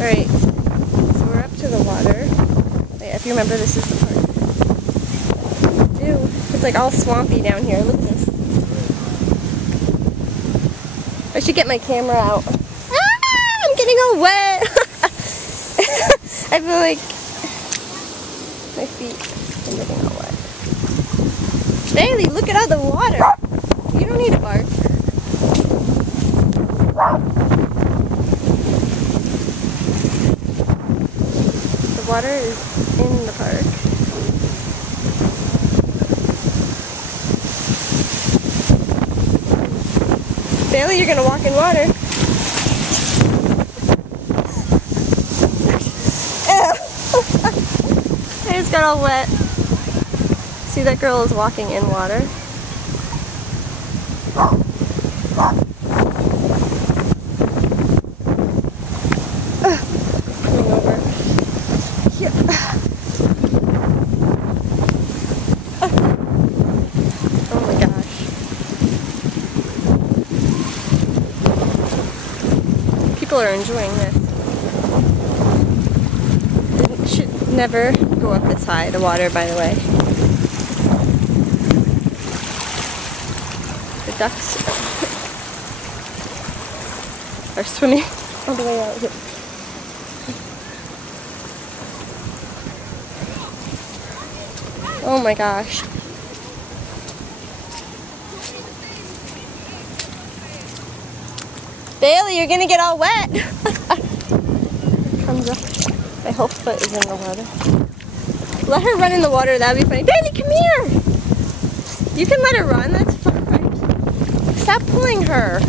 Alright, so we're up to the water. Wait, if you remember, this is the park. Ew, it's like all swampy down here. Look at this. I should get my camera out. Ah, I'm getting all wet. I feel like my feet are getting all wet. Bailey, look at all the water. You don't need to bark. The water is in the park. Bailey, you're gonna walk in water. I just got all wet. See, that girl is walking in water. Coming over. Here. Oh my gosh. People are enjoying this. It should never go up this high, the water, by the way. The ducks are swimming all the way out here. Oh my gosh. Bailey, you're gonna get all wet. Comes up. My whole foot is in the water. Let her run in the water, that'd be funny. Bailey, come here! You can let her run, that's fine. Stop pulling her.